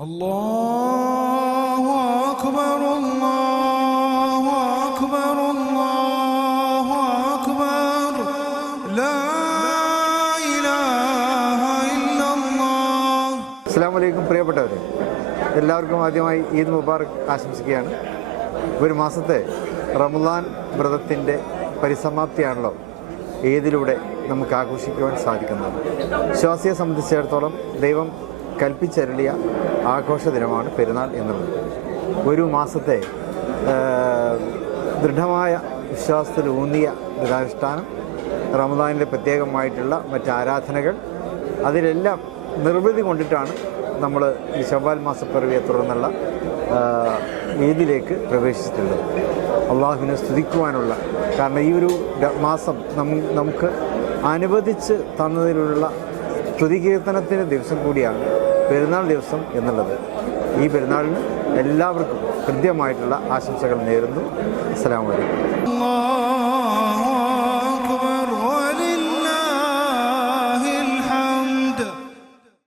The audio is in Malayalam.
الله أكبر الله أكبر الله أكبر لا إله إلا الله അസ്സാം വലൈക്കും പ്രിയപ്പെട്ടവരെ എല്ലാവർക്കും ആദ്യമായി ഈദ് മുബാറക് ആശംസിക്കുകയാണ് ഒരു മാസത്തെ റമദാൻ വ്രതത്തിൻ്റെ പരിസമാപ്തിയാണല്ലോ ഈദിലൂടെ നമുക്ക് ആഘോഷിക്കുവാൻ സാധിക്കുന്നത് വിശ്വാസിയെ സംബന്ധിച്ചിടത്തോളം ദൈവം കൽപ്പിച്ചരുളിയ ആഘോഷ ദിനമാണ് പെരുന്നാൾ എന്നുള്ളത്. ഒരു മാസത്തെ ദൃഢമായ വിശ്വാസത്തിൽ ഊന്നിയ വ്രതാനുഷ്ഠാനം റമദാനിലെ പ്രത്യേകമായിട്ടുള്ള മറ്റ് ആരാധനകൾ അതിലെല്ലാം നിർവൃതി കൊണ്ടിട്ടാണ് നമ്മൾ ഈ ശവ്വാൽ മാസപ്പിറവിയെ തുടർന്നുള്ള ഈദിലേക്ക് പ്രവേശിച്ചിട്ടുള്ളത്. അള്ളാഹുവിനെ സ്തുതിക്കുവാനുള്ള കാരണം ഈ ഒരു മാസം നമുക്ക് അനുവദിച്ച് തന്നതിലുള്ള സ്തുതികീർത്തനത്തിന്റെ ദിവസം കൂടിയാണ് പെരുന്നാൾ ദിവസം എന്നുള്ളത്. ഈ പെരുന്നാളിന് എല്ലാവർക്കും കൃത്യമായിട്ടുള്ള ആശംസകൾ നേരുന്നു. അസ്സാം വലൈക്കും